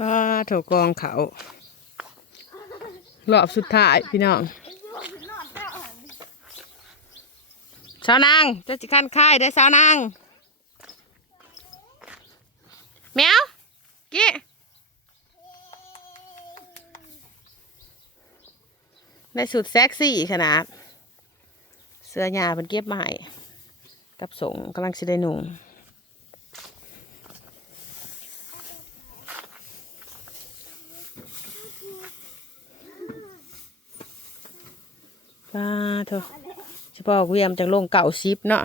ป้าโถกองเขารอบสุดท้ายพี่น้องสาวนางจะจิคันค่ายได้สาวนางแมวกี้ได้สุดแซ็กซี่ขนาด เสื้อหยาเป็นเก็บมาให้กับสงกำลังสิได้หนุ่ง ป้าเถอะเฉพาะเวียมจากลงเก่าซิปเนาะ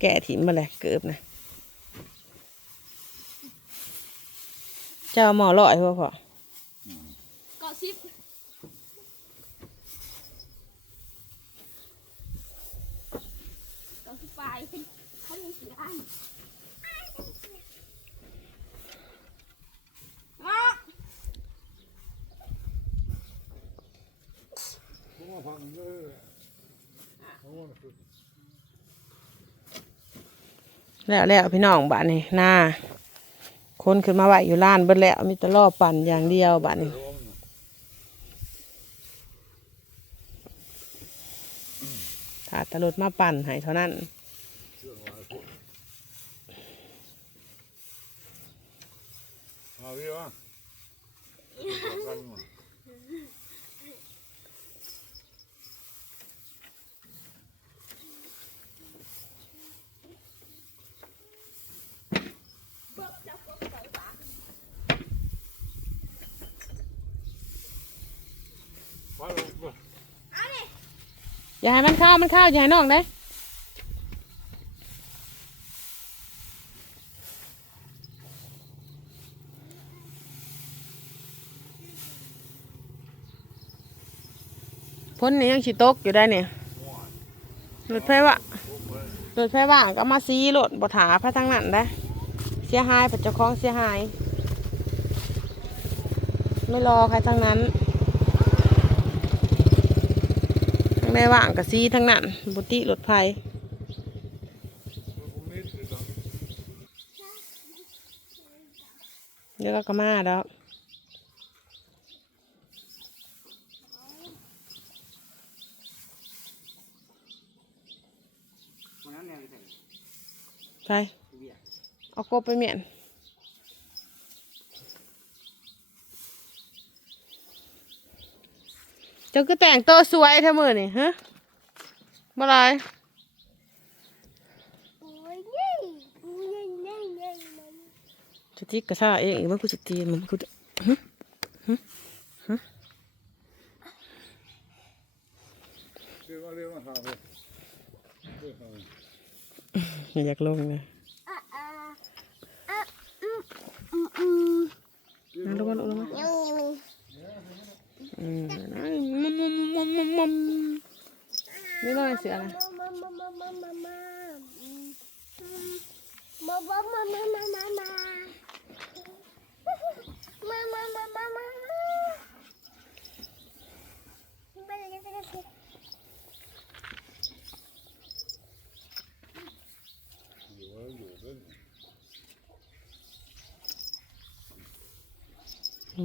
แกะถิ่มมาเลยเกือบนะเจ้าหมอลอยพ่อพ่อเกาะซิปเกาะซิปไปเขายังสีอัน แล้วแล้วพี่น้องบ้านนี้หน้าคนขึ้นมาไหวอยู่ล้านเบิดแล้วมีแต่ล่อปั่นอย่างเดียวบ้านนี้ถ้าตลดมาปั่นให้เท่านั้นเอาดิวะ อย่าให้มันเข้ามันเข้าอย่าให้น้องได้พ้นนี่ยังชิตกอยู่ได้เนี่ยรถไฟวะรถไฟว่าก็มาซีรถบถาพระทั้งนั้นได้เสียหายปัจจุคองเสียหาย ไม่รอใครทั้งนั้น ทั้งในว่างกับซีทั้งนั้นบุติรถไฟเดี๋ยวเราก็มาแล้วไปเอากบไปเมียน เจ้าก็แต่งตัวสวยเท่ามือนี่ฮะบ่ไรจะตีกระชาเองอีกมันกูจะตีมันกูอยากลงนะลงมาลงมา ไม่ต้องเสือนะ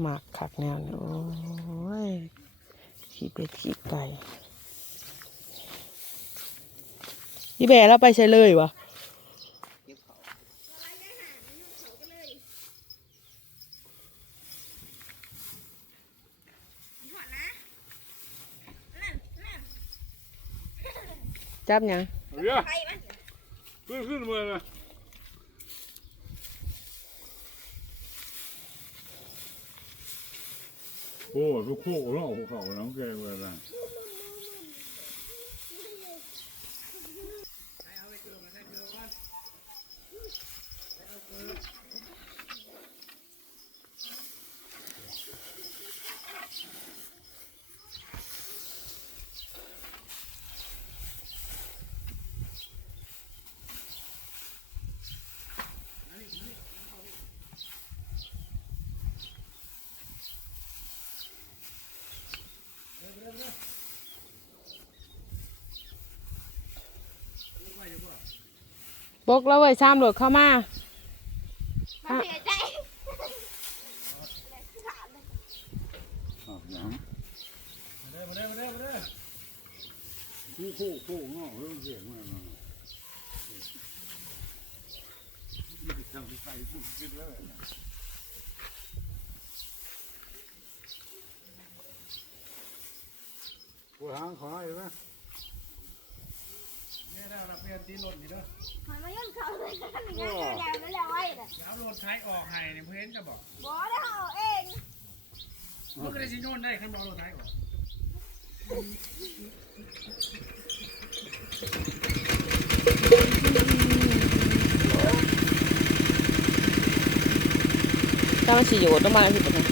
หมากขักแนวเนี่ยโอ้ยขี่เป็ดขี่ไก่ พี่แบร์เราไปใช้เลยวะจับยังเอาเดี๋ยขึ้นขึ้นมาเลยโอ้ทุกโคกล่อภูเขาน้ำแกงเวลา บกแล้วเว้ยซ้ำโหลดเข้ามามันเสียใจอ้าวหยังมาเด้อมาเด้อมาเด้อคู่คู่คู่งอเฮ้ยเจ๋งมากเลยนี่ทำใส่พูดกินเลยปวดหางขาอยู่ไหมเนี่ย ได้เราเปลี่ยนตีรถนี่เด้อมันมาย่นเขาเลยกันอย่างเงี้ยอย่างนั้นแล้วไว้เลยเอารถไทยออกให้เนี่ยเพื่อนจะบอกบ่ได้เอาเองมันก็ได้ชิโยนได้คันบอกรถไทยออกถ้ามันสิโยดลงมาแล้วสิ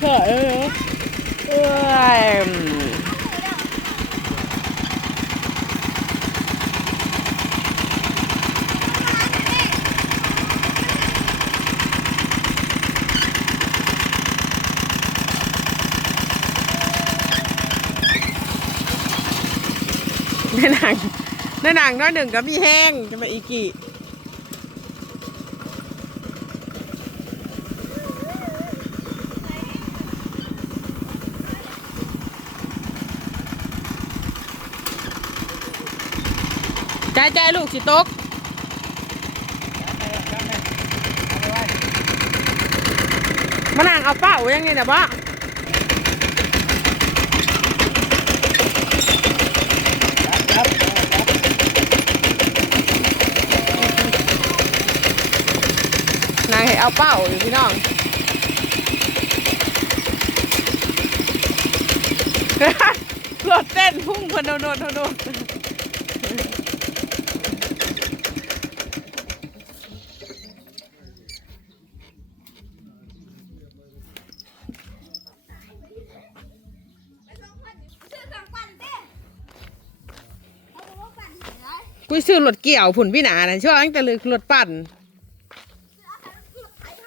เป็เออเขยเลยเนาะเอ้ยในหนังในหนังน้อยหนึ่งก็มีแห้งจะมาอีกี่ ใจใจลูกสิตกมานั่งเอาเป้ายังไงนะบ้านางให้เอาเป้าอยู่พี่น้องรถเต้นพุ่งคนโดนโดนโดน กูซื้อรถเกี่ยวผุนพี่หนานะช่วงตั้งแต่เลยรถปั่น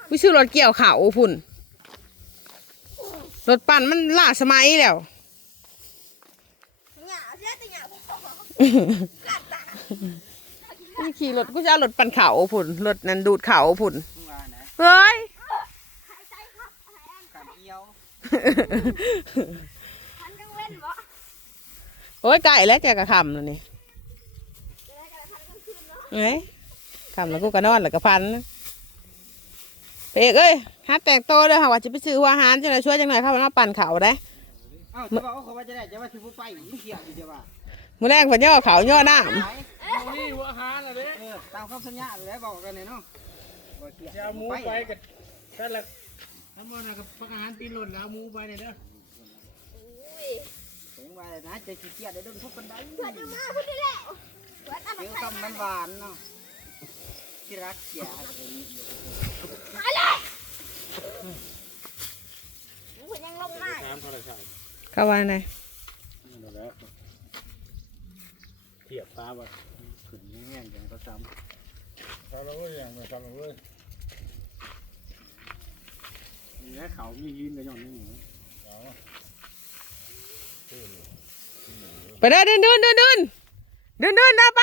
กูซื้อรถเกี่ยวเขาผุนรถปั่นมันล่าสมัยแล้วหยาเสียแต่หยาพวกเขากัดตากูขี่รถกูจะเอารถปั่นเขาผุนรถนั้นดูดเขาผุนเฮ้ยเอียวพันกังเว้นบ่โอ้ยไก่แล้วแกกระคำแล้วนี่ จะได้กันพันกัง คืนเนาะเอ้ยคำแล้วกูก็นอนแล้วก็พันเปกเอ้ยหาแต่งโตวเลยค่ะว่าจะไปซื้อหัวอาหารจังเลยช่วยจังหน่อยเข้ามาปั่นเขาได้เอ้าจะว่าเขาว่าจะได้จะว่าชิบุไปอีกเขียอยู่จะว่ามือแรกพันย่อเขาย่อหน้าไหนนี่หัวอาหารอะไรเออตามคำสัญญาเลยบอกกันเลยเนาะว่าเขียจะเอาหมูไปกับแต่ละทั้งหมดนะกับพักอาหารตีรถแล้วเอาหมูไปเนี่ยเด้อถึงว่านะจะขี้เกียจได้โดนทุกคนได้เพื่อนจะมาพูดได้แล้ว เพื่อนเอาเดี๋ยวมาคำมันหวานเนาะที่รักเกียจมาเลยเพื่อนยังลงมาถามเขาเลยใช่เขาว่าไงนั่นแหละเทียบตาบ่ขึ้นแง่งอย่างก็ซ้ทำแล้วเว้ยยังไม่ทำแล้วเว้ยำและเขามียืนกันอย่างนี้เอามาไปเดินเดินเดินเดิน เดินเดินเดินเดินไป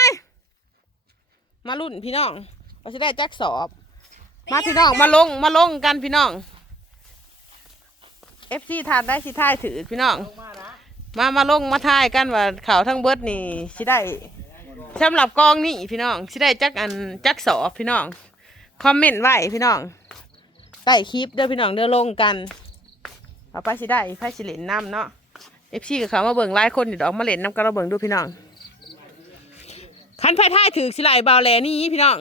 มาลุ่นพี่น้องเราจะได้แจ็คสอบ มาพี่น้องมาลงมาลงกันพี่น้องเอฟซีทานได้สิท่ายถือพี่น้องลงมาละมามาลงมาทายกันว่าข่าวทั้งเบิดนี่สิได้สำหรับกองนี่พี่น้องสิได้จักอันจักสอบพี่น้องคอมเมนต์ไว้พี่น้องใต้คลิปเด้อพี่น้องเด้อลงกันเอาไปสิได้ไพ่สิเล่นน้ำเนาะเอฟซีกับเขามาเบิ่งหลายคนอยู่ดอกมาเล่นน้ำกันเราเบิ่งดูพี่น้อง คันไพ่ท่ายถือสิไหลเบาแลนี่พี่น้อง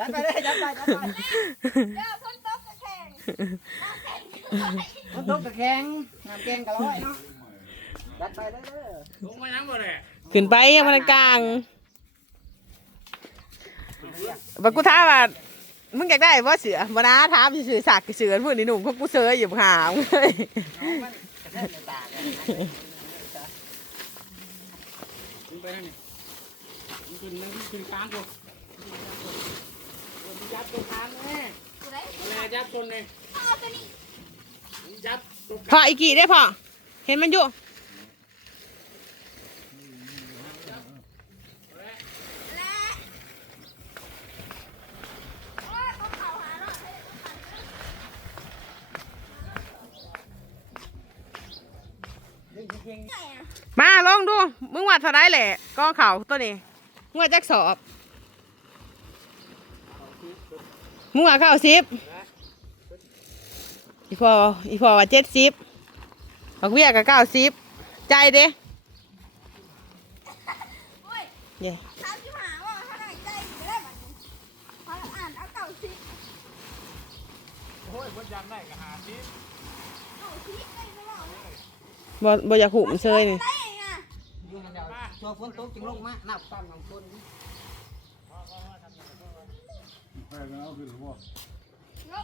จัดไปเลยจัดไปจัดไปเดี๋ยวพ้นต๊ะกระแข่งมันตกตะแคงน้ำแกงกะร้อยเนาะจัดไปเด้อลงมายังบ่เลยขึ้นไปยังมันกลางบักกูท้าว่ามึงอยากได้ว่เสือมานะถามสื่อสากเสือพวกนี้หนุ่มพวกกูเสืออยู่หางเลย ไปนั่นนี่ขึ้นนั่นขึ้กลากยับตัวกลางนี่ยับคนเลยยับพออีกกี่ได้พอเห็นมันอยู่ ลองดู มึงว่าเท่าไรแหละกองเขาตัวนี้มึงว่าจักสอบ มึงว่าเข้าสิบอีพออีพอว่าเจ็ดสิบบักเวียกับเก้าสิบใจเด้เย่ถามที่หาว่าเท่าไหร่ใจไม่ได้บัดนี้พออ่านเอาเก่าสิโอ้ยคนยังได้ก็หาสิเก่าสิไม่ไม่บอกเลยบ่บ่อยากหุมเซยนี่ได้ไงอยู่ กันเดียวตัวฝนตกจึงลงมาหน้าตามของคนไปแล้วคือหัว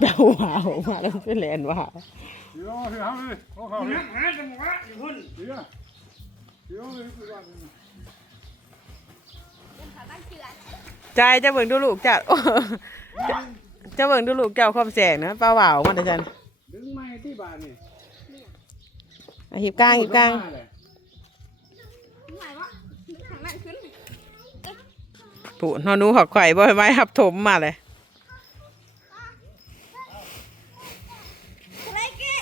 เดาว่าออกมาแล้วเป็นแลนว่าเดี๋ยวที่ทำเลยเขาเขาหเลนัยหาสมองอยู่พุ่นเดี๋ยวเดี๋ยวเลยคือว่าเป็นขาตั้งเชือนใจจะเบิ่งดูลูกจ้ะโอ้จะเบิ่งดูลูกเจ้าความแสงนะป้าว่าวมันเด้อจันดึงไม้ที่บ้านนี่หีบกลางหีบกลาง หมายวะทางนั้นขึ้น ผู้นอนหนูหอกไข่บ่ให้ไม้หับถมมาเลยเท่าไหรเก๊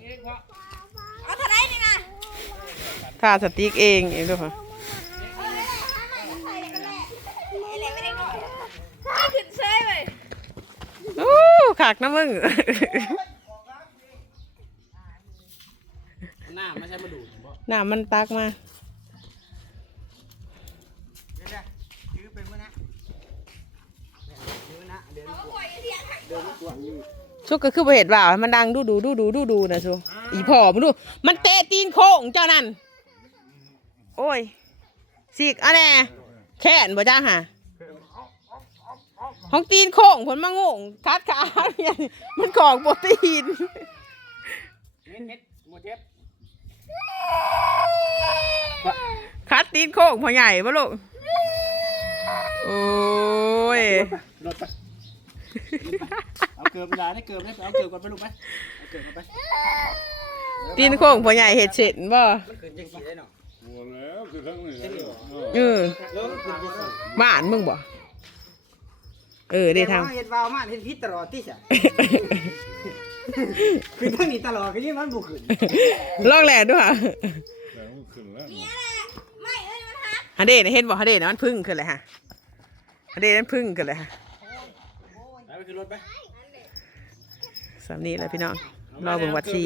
เอ๊ะวะเอาเท่าไหรนี่นะถ้าสติ๊กเองเองด้วยค่ะเออห้าใหม่ก็ใส่กันแหละไอ้เล็กไม่ได้งงไม่ขึ้นเชยเว้ยอู้ขากนะมึงหน้าไม่ใช่มาดูดบ่น้ำมันตักมา เดี๋ยวยื้อไปมื้อนะยื้อนะเดี๋ยว เอามาปล่อยไอ้เสียง เดี๋ยวกวนอยู่ ชุกก็คือบ่เห็ดว่ามันดังดูดูดูดูดูดูนะชูอีพ่อมึงดู มันเตะตีนโค้งเจ้านั่น โอ้ยสิกเอะแน่แค่นบ่จ้าห่ะของตีนโค้งผลมางงคัดขาเนี่ยมันของโปรตีนเม็ดเม็ดหมดเจ็บคัดตีนโค้งพอใหญ่ปะลูก โอ้ยรถไป เอาเกือบเวลาได้เกือบได้เอาเกือบก่อนไปลูกไปเอาเกือบก่อนไปตีนโค้งพอใหญ่เห็ดเสร็จบ่มันขึ้นจังสีได้เนาะหัวแล้วคือทั้งนี้เออแล้วมันขึ้นจังสีบ้านมึงบ่เออได้ทางเห็ดวาวมาเห็ดพิษตลอดที่จ้ะคือทั้งนี้ตลอดก็ยังมันบุขึ้นลองแหลด้วยค่ะแต่มันขึ้นแล้วเนี่ยแหละไม่เอ้ยมันหาฮันเดนะเห็นบ่ฮันเดนะมันพึ่งขึ้นเลยฮะฮันเดนั้นพึ่งขึ้นเลยฮะไปไป ขึ้นรถไปสามนี้แหละพี่น้องรอเบิ่งวัดชี